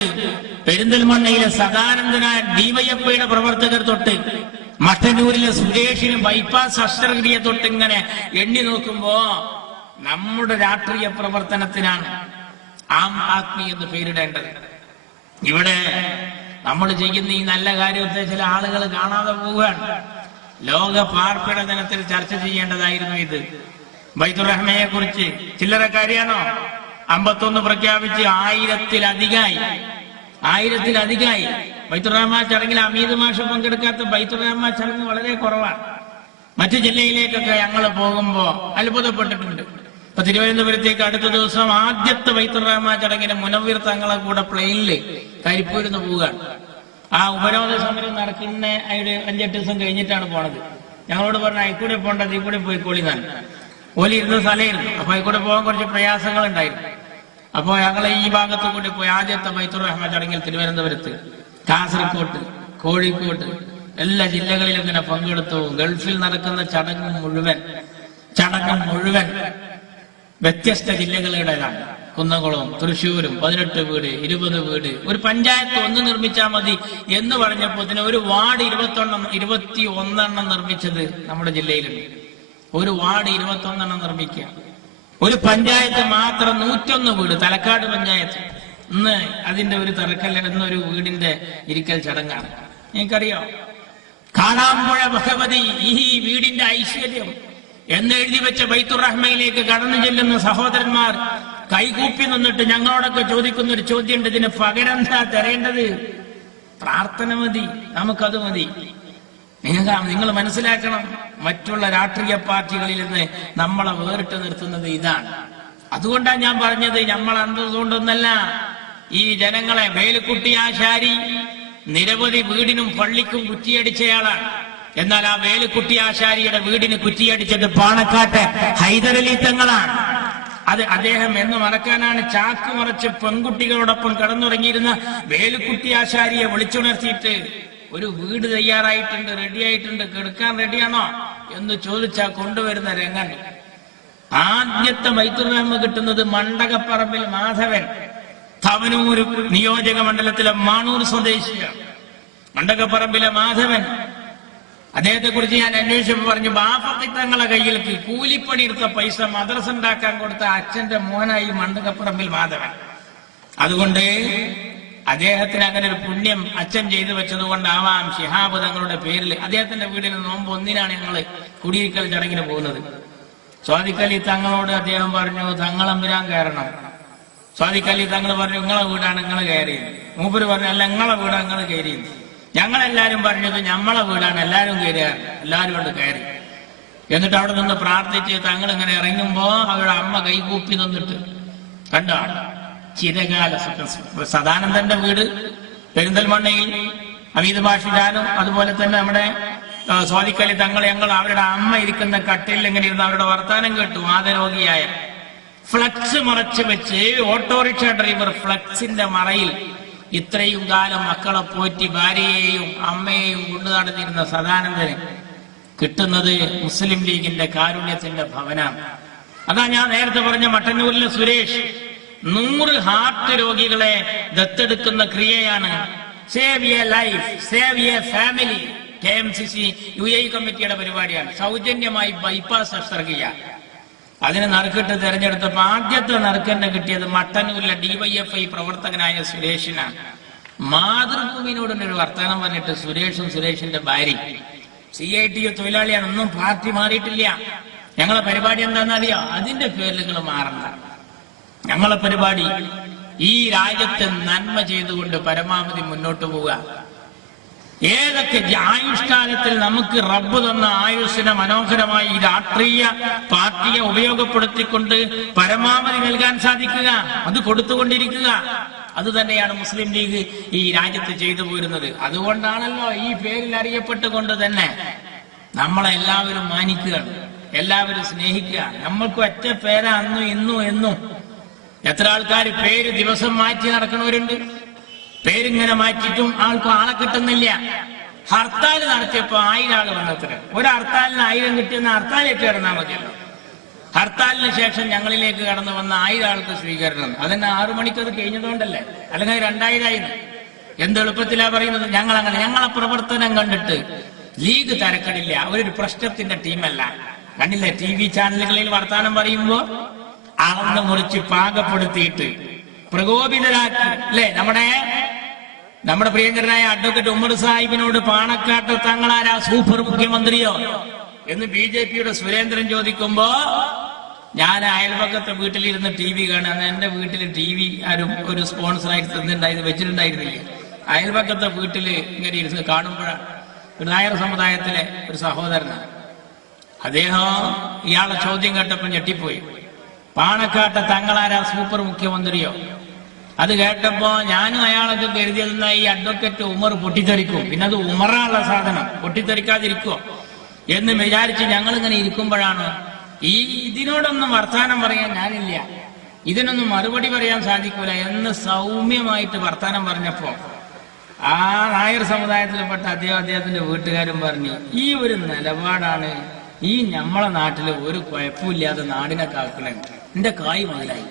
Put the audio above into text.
പെരിന്തൽമണ്ണയിലെ സദാനന്ദനായ ഡിവൈഎഫ്ഐയുടെ പ്രവർത്തകർ തൊട്ട് മട്ടന്നൂരിലെ സുരേഷിന് ബൈപ്പാസ് ശസ്ത്രക്രിയ തൊട്ട് ഇങ്ങനെ എണ്ണി നോക്കുമ്പോ നമ്മുടെ രാഷ്ട്രീയ പ്രവർത്തനത്തിനാണ് ആം ആദ്മി എന്ന് പേരിടേണ്ടത്. ഇവിടെ നമ്മൾ ചെയ്യുന്ന ഈ നല്ല കാര്യത്തെ ചില ആളുകൾ കാണാതെ പോവുകയാണ്. ലോക പാർപ്പിട ദിനത്തിൽ ചർച്ച ചെയ്യേണ്ടതായിരുന്നു ഇത്. ബൈത്തുർ റഹ്മയെ കുറിച്ച് ചില്ലറക്കാരിയാണോ? 51 പ്രഖ്യാപിച്ച് 1000-ലധികമായി. ബൈത്തുർ റഹ്മാൻ ചടങ്ങിൽ അമീദ് മാഷ പങ്കെടുക്കാത്ത ബൈത്തുർ റഹ്മാൻ ചടങ്ങ് വളരെ കുറവാണ്. മറ്റു ജില്ലയിലേക്കൊക്കെ ഞങ്ങൾ പോകുമ്പോ അത്ഭുതപ്പെട്ടിട്ടുണ്ട്. ഇപ്പൊ തിരുവനന്തപുരത്തേക്ക് അടുത്ത ദിവസം ആദ്യത്തെ ബൈത്തുർ റഹ്മാൻ ചടങ്ങിന് മുനവ്വിർ തങ്ങളെ കൂടെ പ്ലെയിനില് കരിപ്പൂരിന്ന് പോവുകയാണ്. ആ ഉപരോധ സമരം നടക്കുന്ന 5-8 ദിവസം കഴിഞ്ഞിട്ടാണ് പോണത്. ഞങ്ങളോട് പറഞ്ഞ അയിക്കൂടെ പോണ്ടത് ഈ കൂടെ പോയിക്കോളിന്നാണ്. ഓലി ഇരുന്ന സ്ഥലമായിരുന്നു. അപ്പൊ അയിക്കൂടെ പോകാൻ കുറച്ച് പ്രയാസങ്ങൾ ഉണ്ടായിരുന്നു. അപ്പോ ഞങ്ങളെ ഈ ഭാഗത്തു കൂടി പോയി ആദ്യത്തെ ബൈത്തുർ റഹ്മാൻ ചടങ്ങിൽ തിരുവനന്തപുരത്ത്, കാസർകോട്ട്, കോഴിക്കോട്ട് എല്ലാ ജില്ലകളിലും ഇങ്ങനെ പങ്കെടുത്തു. ഗൾഫിൽ നടക്കുന്ന ചടങ്ങ് മുഴുവൻ വ്യത്യസ്ത ജില്ലകളുടേതാണ്. കുന്നംകുളവും തൃശ്ശൂരും 18 വീട് 20 വീട്, ഒരു പഞ്ചായത്ത് 1 നിർമ്മിച്ചാൽ മതി എന്ന് പറഞ്ഞപ്പോ ഒരു വാർഡ് 21 നിർമ്മിച്ചത് നമ്മുടെ ജില്ലയിലുണ്ട്. ഒരു വാർഡ് 21 നിർമ്മിക്കുക. ഒരു പഞ്ചായത്ത് മാത്രം 101 വീട്, തലക്കാട് പഞ്ചായത്ത്. ഇന്ന് അതിന്റെ ഒരു തറക്കല്ല്, ഇന്നൊരു വീടിന്റെ ഇരിക്കൽ ചടങ്ങാണ്. നിങ്ങൾക്കറിയോ, കാടാമ്പുഴ ഭഗവതി ഈ വീടിന്റെ ഐശ്വര്യം എന്നെഴുതി വെച്ച ബൈത്തുർ റഹ്മയിലേക്ക് കടന്നു ചെല്ലുന്ന സഹോദരന്മാർ കൈകൂപ്പി നിന്നിട്ട് ഞങ്ങളോടൊക്കെ ചോദിക്കുന്ന ഒരു ചോദ്യമുണ്ട്: ഇതിന് പകരം എന്താ തരേണ്ടത്? പ്രാർത്ഥന മതി, നമുക്കത് മതി. നിങ്ങൾ മനസ്സിലാക്കണം, മറ്റുള്ള രാഷ്ട്രീയ പാർട്ടികളിൽ നിന്ന് നമ്മളെ വേറിട്ട് നിർത്തുന്നത് ഇതാണ്. അതുകൊണ്ടാണ് ഞാൻ പറഞ്ഞത്, നമ്മൾ അന്തസ്സുകൊണ്ടൊന്നല്ല. ഈ ജനങ്ങളെ വേലുക്കുട്ടി ആശാരി നിരവധി വീടിനും പള്ളിക്കും കുറ്റിയടിച്ചയാളാണ്. എന്നാൽ ആ വേലുക്കുട്ടി ആശാരിയുടെ വീടിന് കുറ്റിയടിച്ചത് പാണക്കാട്ടെ ഹൈദരലി തങ്ങളാണ്. അത് അദ്ദേഹം എന്ന് മറക്കാനാണ് ചാക്ക് മറച്ച് പെൺകുട്ടികളോടൊപ്പം കിടന്നുറങ്ങിയിരുന്ന വേലുക്കുട്ടി ആശാരിയെ വിളിച്ചുണർത്തിയിട്ട് ഒരു വീട് തയ്യാറായിട്ടുണ്ട്, റെഡിയായിട്ടുണ്ട്, കിടക്കാൻ റെഡിയാണോ എന്ന് ചോദിച്ചാൽ കൊണ്ടുവരുന്ന രംഗം. ആദ്യത്തെ ബൈത്തുർ റഹ്മ കിട്ടുന്നത് മണ്ടകപ്പറമ്പിൽ മാധവൻ, തവനൂർ നിയോജക മണ്ഡലത്തിലെ മാണൂർ സ്വദേശിയാണ്. മണ്ടകപ്പറമ്പിലെ മാധവൻ, അദ്ദേഹത്തെ കുറിച്ച് ഞാൻ അന്വേഷിച്ചപ്പോൾ പറഞ്ഞു, ബാപ്പത്തി തങ്ങളെ കയ്യിൽ കൂലിപ്പണി എടുത്ത പൈസ മദ്രസ ഉണ്ടാക്കാൻ കൊടുത്ത അച്ഛന്റെ മോനായി മണ്ടകപ്പറമ്പിൽ മാധവൻ. അതുകൊണ്ട് അദ്ദേഹത്തിന് അങ്ങനെ ഒരു പുണ്യം അച്ഛൻ ചെയ്തു വെച്ചത് കൊണ്ടാവാം ശിഹാബ് തങ്ങളുടെ പേരിൽ അദ്ദേഹത്തിന്റെ വീടിൽ നോമ്പ് 1-നാണ് ഞങ്ങൾ കുടിയിരിക്കൽ ചടങ്ങിന് പോകുന്നത്. സ്വാദിഖലി തങ്ങളോട് അദ്ദേഹം പറഞ്ഞു, തങ്ങളമ്പുരാൻ കയറണം. സ്വാദിഖലി തങ്ങൾ പറഞ്ഞു, നിങ്ങളെ വീടാണ്, നിങ്ങൾ കയറിയത്. മൂപ്പര് പറഞ്ഞു, അല്ല, നിങ്ങളെ വീടാണ്, നിങ്ങൾ കയറിയത്. ഞങ്ങളെല്ലാരും പറഞ്ഞത് നമ്മളെ വീടാണ്, എല്ലാരും കയറിയാണ്. എല്ലാരും കൊണ്ട് കയറി. എന്നിട്ട് അവിടെ നിന്ന് പ്രാർത്ഥിച്ച് തങ്ങൾ ഇങ്ങനെ ഇറങ്ങുമ്പോ അവരുടെ അമ്മ കൈകൂപ്പി നിന്നിട്ട് കണ്ടോ, ചിരകാല സദാനന്ദന്റെ വീട് പെരിന്തൽമണ്ണയിൽ അമീദ് ബാഷിദാനും അതുപോലെ തന്നെ നമ്മുടെ സ്വാദിഖലി തങ്ങൾ, ഞങ്ങൾ അവരുടെ അമ്മ ഇരിക്കുന്ന കട്ടിൽ ഇങ്ങനെ ഇരുന്ന് അവരുടെ വർത്താനം കേട്ടു. വാതരോഗിയായ ഫ്ലക്സ് മറച്ചു വെച്ച് ഓട്ടോറിക്ഷ ഡ്രൈവർ ഫ്ലക്സിന്റെ മറയിൽ ഇത്രയും കാലം മക്കളെ പോറ്റി ഭാര്യയെയും അമ്മയെയും കൊണ്ടു നടന്നിരുന്ന സദാനന്ദന് കിട്ടുന്നത് മുസ്ലിം ലീഗിന്റെ കാരുണ്യത്തിന്റെ ഭവനാണ്. അതാ ഞാൻ നേരത്തെ പറഞ്ഞ മട്ടന്നൂരിലെ സുരേഷ് 100 ഹാർട്ട് രോഗികളെ ദത്തെടുക്കുന്ന ക്രിയയാണ് save a life, save a family. KMCC UAE കമ്മിറ്റിയുടെ പരിപാടിയാണ്. സൗജന്യമായി ബൈപ്പാസ് ശസ്ത്രക്രിയ. അതിന് നറുക്കിട്ട് തെരഞ്ഞെടുത്തപ്പോ ആദ്യത്തെ നറുക്കെന്നെ കിട്ടിയത് മട്ടന്നൂരിലെ DYFI പ്രവർത്തകനായ സുരേഷിനാണ്. മാതൃഭൂമിനോടൊരു വർത്തമാനം പറഞ്ഞിട്ട് സുരേഷും സുരേഷിന്റെ ഭാര്യ CITU തൊഴിലാളിയാണ്, ഒന്നും പാർട്ടി മാറിയിട്ടില്ല. ഞങ്ങളെ പരിപാടി എന്താണെന്നറിയോ? അതിന്റെ പേരിൽ നിങ്ങൾ മാറണ്ട. ഞങ്ങളെ പരിപാടി ഈ രാജ്യത്തെ നന്മ ചെയ്തുകൊണ്ട് പരമാവധി മുന്നോട്ട് പോവുക. ഏതൊക്കെ ആയുഷ്കാലത്തിൽ നമുക്ക് റബ്ബ് തന്ന ആയുസ്സിനെ മനോഹരമായി ഈ രാഷ്ട്രീയ പാർട്ടിയെ ഉപയോഗപ്പെടുത്തിക്കൊണ്ട് പരമാവധി നൽകാൻ സാധിക്കുക, അത് കൊടുത്തുകൊണ്ടിരിക്കുക. അത് തന്നെയാണ് മുസ്ലിം ലീഗ് ഈ രാജ്യത്ത് ചെയ്തു പോരുന്നത്. അതുകൊണ്ടാണല്ലോ ഈ പേരിൽ അറിയപ്പെട്ടുകൊണ്ട് തന്നെ നമ്മളെ എല്ലാവരും മാനിക്കുകയാണ്, എല്ലാവരും സ്നേഹിക്കുക. നമ്മൾക്ക് ഒറ്റ പേരാ അന്നും ഇന്നും എന്നും. എത്ര ആൾക്കാർ പേര് ദിവസം മാറ്റി നടക്കുന്നവരുണ്ട്. പേരിങ്ങനെ മാറ്റിയിട്ടും ആളെ കിട്ടുന്നില്ല. ഹർത്താൽ നടത്തിയപ്പോ 1000 ആള് വന്നത്ര. ഒരു ഹർത്താലിന് 1000 കിട്ടിയെന്ന് ഹർത്താൽ ഏറ്റെടുത്താൽ മതിയല്ലോ. ഹർത്താലിന് ശേഷം ഞങ്ങളിലേക്ക് കടന്നു വന്ന 1000 ആൾക്ക് സ്വീകരണം. അതെന്നെ 6 മണിക്ക് അത് കഴിഞ്ഞതുകൊണ്ടല്ലേ, അല്ലെങ്കിൽ 2000 ആയിരുന്നു. എന്ത് എളുപ്പത്തിലാ പറയുന്നത്. ഞങ്ങളെ പ്രവർത്തനം കണ്ടിട്ട് ലീഗ് തരക്കടില്ല, അവരൊരു പ്രശ്നത്തിന്റെ ടീമല്ല. കണ്ടില്ലേ, TV ചാനലുകളിൽ വർത്താനം പറയുമ്പോ അളന്ന് മുറിച്ച് പാകപ്പെടുത്തിയിട്ട് പ്രകോപിതരാക്കി അല്ലേ. നമ്മുടെ പ്രിയങ്കരനായ അഡ്വക്കേറ്റ് ഉമർ സാഹിബിനോട് പാണക്കാട്ട് തങ്ങളാരാ സൂപ്പർ മുഖ്യമന്ത്രിയോ എന്ന് BJPയുടെ സുരേന്ദ്രൻ ചോദിക്കുമ്പോ ഞാൻ അയൽപക്കത്തെ വീട്ടിലിരുന്ന് TV കാണാൻ, എന്റെ വീട്ടിൽ TV ആരും ഒരു സ്പോൺസറായിട്ട് വെച്ചിട്ടുണ്ടായിരുന്നില്ലേ. അയൽപക്കത്തെ വീട്ടില് ഇങ്ങനെ ഇരുന്ന് കാണുമ്പോഴാണ് ഒരു നായർ സമുദായത്തിലെ ഒരു സഹോദരനാണ്. അദ്ദേഹം ഇയാളെ ചോദ്യം കേട്ടപ്പോൾ ഞെട്ടിപ്പോയി. പാണക്കാട്ടെ തങ്ങളാരാ സൂപ്പർ മുഖ്യമന്ത്രിയോ? അത് കേട്ടപ്പോ ഞാനും അയാളൊക്കെ കരുതിയതെന്ന ഈ അഡ്വക്കേറ്റ് ഉമർ പൊട്ടിത്തെറിക്കും, പിന്നെ അത് ഉമറാനുള്ള സാധനം, പൊട്ടിത്തെറിക്കാതിരിക്കുവോ എന്ന് വിചാരിച്ച് ഞങ്ങളിങ്ങനെ ഇരിക്കുമ്പോഴാണ് ഇതിനോടൊന്നും വർത്താനം പറയാൻ ഞാനില്ല, ഇതിനൊന്നും മറുപടി പറയാൻ സാധിക്കൂല എന്ന് സൗമ്യമായിട്ട് വർത്താനം പറഞ്ഞപ്പോ ആ നായർ സമുദായത്തിൽപ്പെട്ട അദ്ദേഹത്തിന്റെ വീട്ടുകാരും പറഞ്ഞു, ഈ ഒരു നിലപാടാണ് ഈ നമ്മളെ നാട്ടില് ഒരു കുഴപ്പമില്ലാതെ നാടിനെ കാക്കണേ, എന്റെ കായ് മുതലായി.